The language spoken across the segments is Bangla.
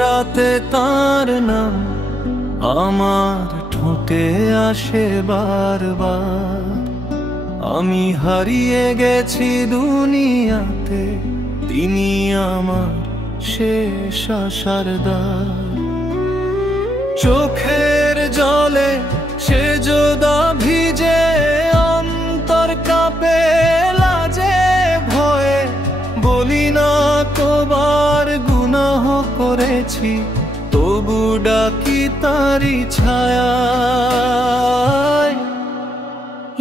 রাতে তার নাম আমার ঠোঁটে আসে বারবার। আমি হারিয়ে গেছি দুনিয়াতে, তিনি আমার শেষ আশার দ্বার। চোখের জলে সে যোদা ভিজে, অন্তর কাঁপে লাজে ভয়ে। বলি না কবার গুনাহ করেছি, তবু ডাকি তারি ছায়ায়।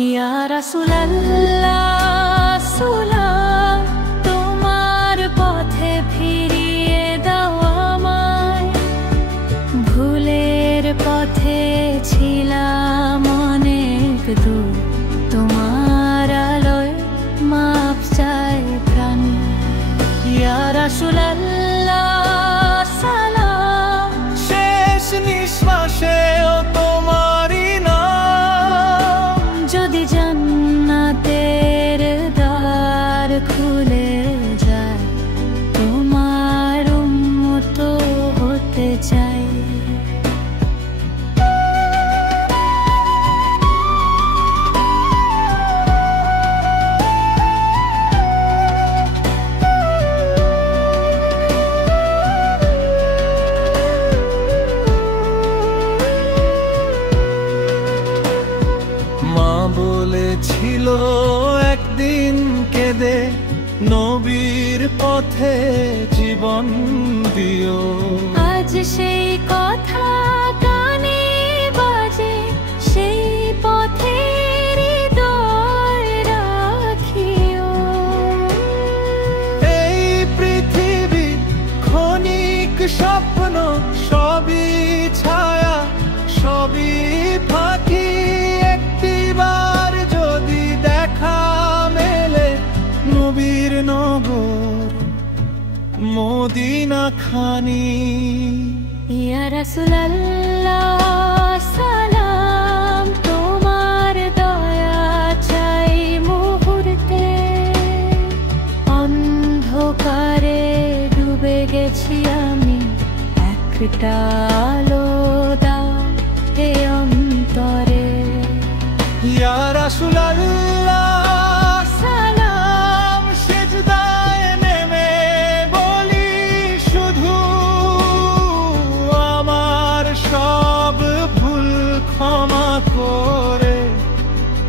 ইয়া রাসূলুল্লাহ সালাম, তোমার পথে ফিরিয়ে দাও আমায়। ভুলের পথে ছিলাম অনেক দূর, তোমার আলোয় মাপ চাই প্রাণ। ইয়া রাসূলুল্লাহ সালাম, শেষ নিঃশ্বাসেও তোমারই নাম। যদি জান্নাতের দ্বার খুলে যায়, তোমার উম্মত হতে চাই। বলেছিল একদিন কেঁদে, নবীর পথে জীবন দিও। আজ সেই কথা কানে বাজে, সেই পথে হৃদয় রাখিও। এই পৃথিবী ক্ষণিক স্বপ্ন, সবই ছায়া, সবই ফাঁকি। একটিবার যদি দেখা মেলে নবীর নগর মদিনা খানি। ইয়া রাসূলুল্লাহ সালাম, তোমার দয়া চাই মুহূর্তে। অন্ধকারে ডুবে গেছি আমি, একটা আলো দাও এ অন্তরে। ইয়া রাসূলুল্লাহ সালাম, সিজদায় নেমে বলি শুধু, আমার সব ভুল ক্ষমা করে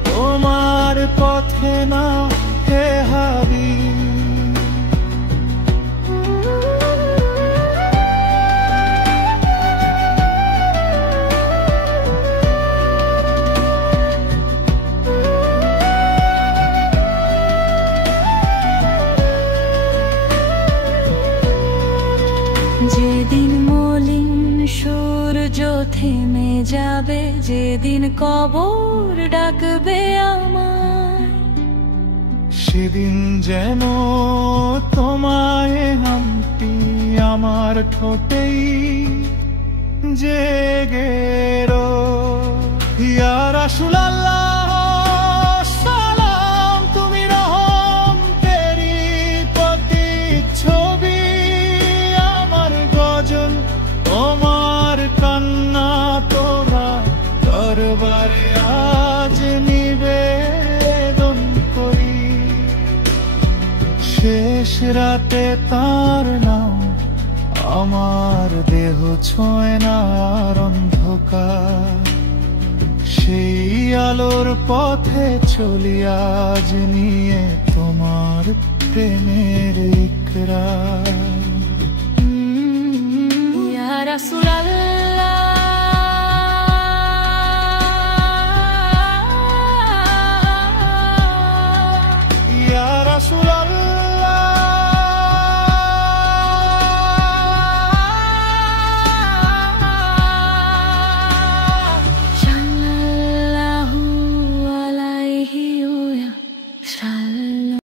তোমার পথে নাও হে হাবিব। যেদিন মলিন সূর্য থেমে যাবে, যেদিন কবর ডাকবে আমায়, সেদিন যেন তোমায় হাম্পি আমার ঠোঁটেই জেগে রো। ইয়া রাসূলুল্লাহ সালাম, তুমি রহম তেরি প্রতিচ্ছবি। আমার গজল তোমার কান্না, তোমার দরবারে আজ নিবেদন করি। শেষ রাতে তার নাম আমার দেহ ছোঁয় না আর অন্ধকার। সেই আলোর পথে চলি আজ নিয়ে তোমার প্রেমের ইকরার। ইয়া রাসূলুল্লাহ